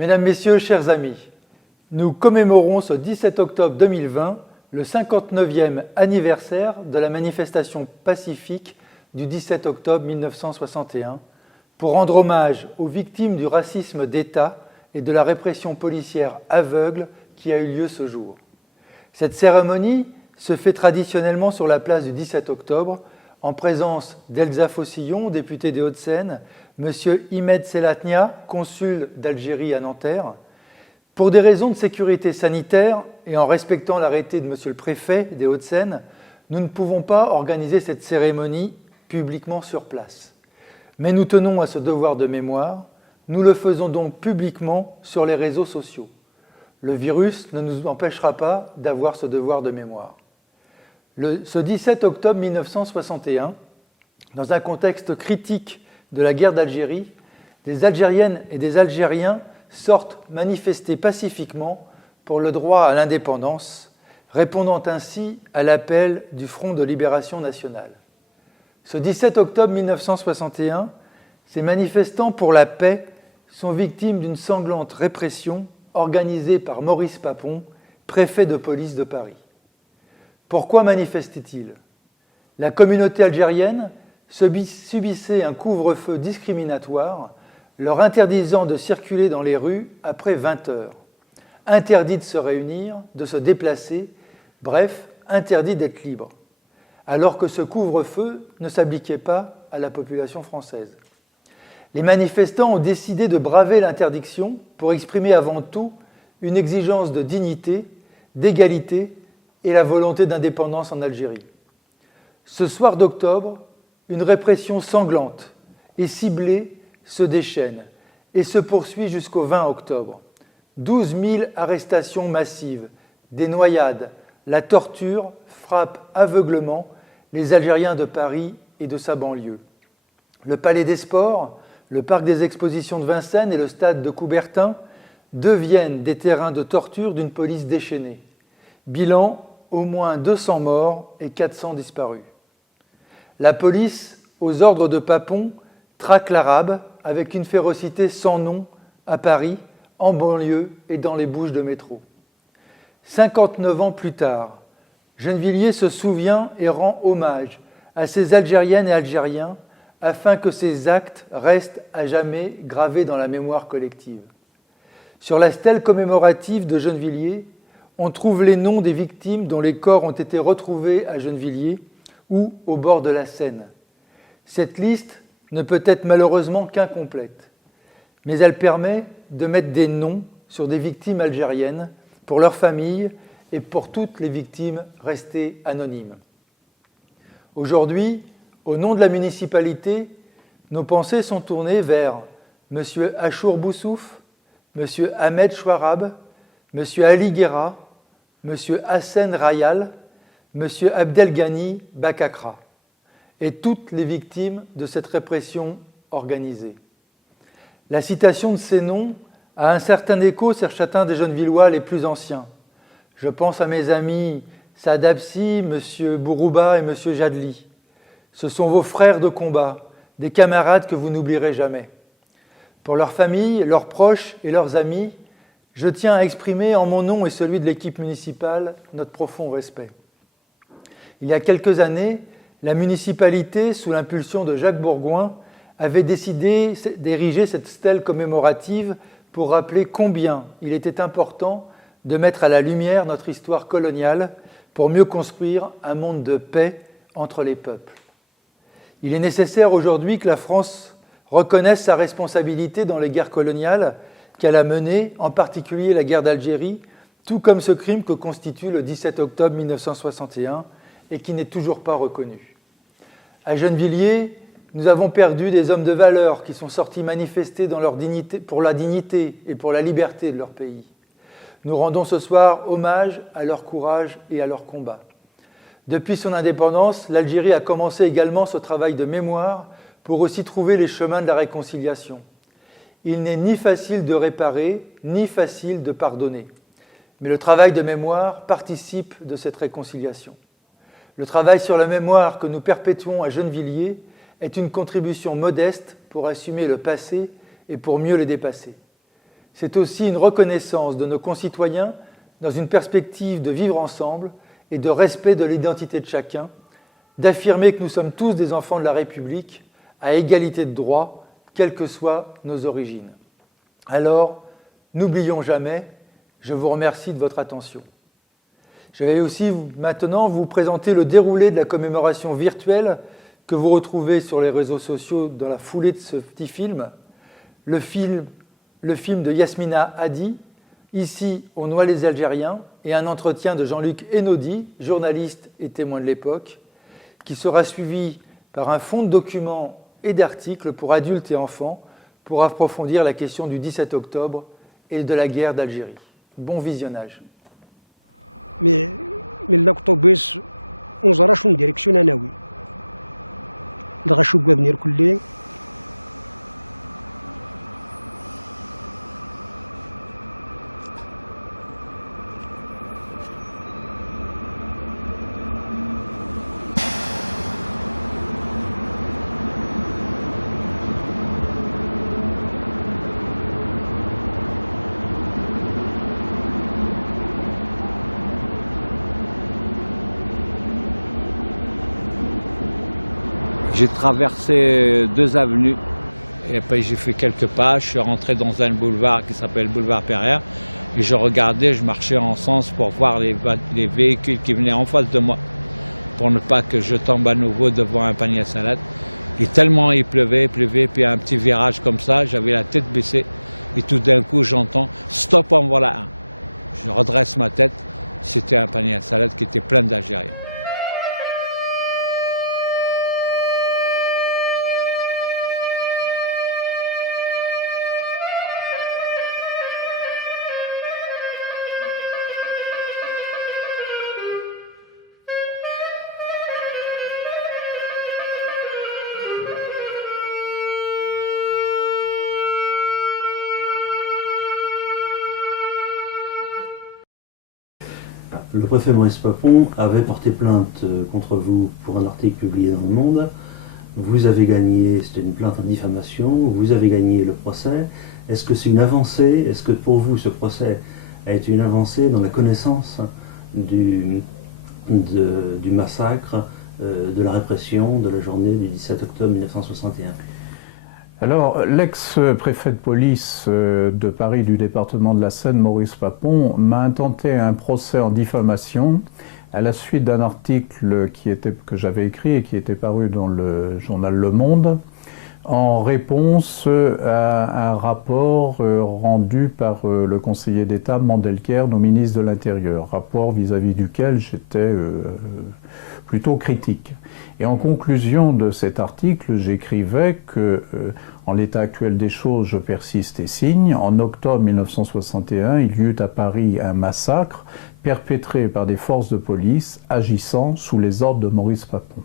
Mesdames, Messieurs, chers amis, nous commémorons ce 17 octobre 2020 le 59e anniversaire de la manifestation pacifique du 17 octobre 1961 pour rendre hommage aux victimes du racisme d'État et de la répression policière aveugle qui a eu lieu ce jour. Cette cérémonie se fait traditionnellement sur la place du 17 octobre en présence d'Elsa Fossillon, députée des Hauts-de-Seine, M. Imed Selatnia, consul d'Algérie à Nanterre. Pour des raisons de sécurité sanitaire et en respectant l'arrêté de M. le préfet des Hauts-de-Seine, nous ne pouvons pas organiser cette cérémonie publiquement sur place. Mais nous tenons à ce devoir de mémoire, nous le faisons donc publiquement sur les réseaux sociaux. Le virus ne nous empêchera pas d'avoir ce devoir de mémoire. Ce 17 octobre 1961, dans un contexte critique de la guerre d'Algérie, des Algériennes et des Algériens sortent manifester pacifiquement pour le droit à l'indépendance, répondant ainsi à l'appel du Front de libération nationale. Ce 17 octobre 1961, ces manifestants pour la paix sont victimes d'une sanglante répression organisée par Maurice Papon, préfet de police de Paris. Pourquoi manifestaient-ils ? La communauté algérienne subissait un couvre-feu discriminatoire, leur interdisant de circuler dans les rues après 20 heures, interdit de se réunir, de se déplacer, bref, interdit d'être libre, alors que ce couvre-feu ne s'appliquait pas à la population française. Les manifestants ont décidé de braver l'interdiction pour exprimer avant tout une exigence de dignité, d'égalité et la volonté d'indépendance en Algérie. Ce soir d'octobre, une répression sanglante et ciblée se déchaîne et se poursuit jusqu'au 20 octobre. 12 000 arrestations massives, des noyades, la torture frappent aveuglement les Algériens de Paris et de sa banlieue. Le Palais des Sports, le Parc des Expositions de Vincennes et le Stade de Coubertin deviennent des terrains de torture d'une police déchaînée. Bilan, au moins 200 morts et 400 disparus. La police, aux ordres de Papon, traque l'arabe avec une férocité sans nom à Paris, en banlieue et dans les bouches de métro. 59 ans plus tard, Gennevilliers se souvient et rend hommage à ces Algériennes et Algériens afin que ces actes restent à jamais gravés dans la mémoire collective. Sur la stèle commémorative de Gennevilliers, on trouve les noms des victimes dont les corps ont été retrouvés à Gennevilliers ou au bord de la Seine. Cette liste ne peut être malheureusement qu'incomplète, mais elle permet de mettre des noms sur des victimes algériennes pour leurs familles et pour toutes les victimes restées anonymes. Aujourd'hui, au nom de la municipalité, nos pensées sont tournées vers M. Achour Boussouf, M. Ahmed Chouarab, M. Ali Guerra, M. Hassen Rayal, M. Abdelghani Bakakra et toutes les victimes de cette répression organisée. La citation de ces noms a un certain écho sur certains des Gennevillois les plus anciens. Je pense à mes amis Saad Absi, M. Bourouba et M. Jadli. Ce sont vos frères de combat, des camarades que vous n'oublierez jamais. Pour leurs familles, leurs proches et leurs amis, je tiens à exprimer en mon nom et celui de l'équipe municipale notre profond respect. Il y a quelques années, la municipalité, sous l'impulsion de Jacques Bourgoin, avait décidé d'ériger cette stèle commémorative pour rappeler combien il était important de mettre à la lumière notre histoire coloniale pour mieux construire un monde de paix entre les peuples. Il est nécessaire aujourd'hui que la France reconnaisse sa responsabilité dans les guerres coloniales qu'elle a menées, en particulier la guerre d'Algérie, tout comme ce crime que constitue le 17 octobre 1961 et qui n'est toujours pas reconnu. À Gennevilliers, nous avons perdu des hommes de valeur qui sont sortis manifester dans leur dignité, pour la dignité et pour la liberté de leur pays. Nous rendons ce soir hommage à leur courage et à leur combat. Depuis son indépendance, l'Algérie a commencé également ce travail de mémoire pour aussi trouver les chemins de la réconciliation. Il n'est ni facile de réparer, ni facile de pardonner. Mais le travail de mémoire participe de cette réconciliation. Le travail sur la mémoire que nous perpétuons à Gennevilliers est une contribution modeste pour assumer le passé et pour mieux le dépasser. c'est aussi une reconnaissance de nos concitoyens dans une perspective de vivre ensemble et de respect de l'identité de chacun, d'affirmer que nous sommes tous des enfants de la République à égalité de droits, quelles que soient nos origines. Alors, n'oublions jamais, je vous remercie de votre attention. Je vais aussi maintenant vous présenter le déroulé de la commémoration virtuelle que vous retrouvez sur les réseaux sociaux dans la foulée de ce petit film. Le film de Yasmina Hadi, Ici on noie les Algériens, et un entretien de Jean-Luc Enaudi, journaliste et témoin de l'époque, qui sera suivi par un fonds de documents et d'articles pour adultes et enfants pour approfondir la question du 17 octobre et de la guerre d'Algérie. Bon visionnage. من الاكتوبيس ونزرا شون ديريكسيون اناوي لغا شو بنير كلي J'ai traversé 2 avenues et après j'ai fait quelques pas, je suis rentré dans un boulevard qui s'appelle boulevard Pereire et je regardais, je marchais en sens pour voir les véhicules qui venaient en face de moi pour ne pas que je tombe à nouveau devant un panier à salade. Et tellement il pleuvait, puis un petit virage comme ça, j'avais la tête baissée et tout d'un coup j'entends « Stop, en voilà un ». Je redresse ma tête, c'était un panier à salade qui était plein d'Algériens. Le préfet Maurice Papon avait porté plainte contre vous pour un article publié dans Le Monde. Vous avez gagné, c'était une plainte en diffamation, vous avez gagné le procès. Est-ce que c'est une avancée? Est-ce que pour vous ce procès a été une avancée dans la connaissance du massacre, de la répression de la journée du 17 octobre 1961? Alors, l'ex-préfet de police de Paris du département de la Seine, Maurice Papon, m'a intenté un procès en diffamation à la suite d'un article que j'avais écrit et qui était paru dans le journal Le Monde, en réponse à un rapport rendu par le conseiller d'État Mandelkern au ministre de l'Intérieur, rapport vis-à-vis duquel j'étais plutôt critique. Et en conclusion de cet article, j'écrivais que, en l'état actuel des choses, je persiste et signe. En octobre 1961, il y eut à Paris un massacre perpétré par des forces de police agissant sous les ordres de Maurice Papon.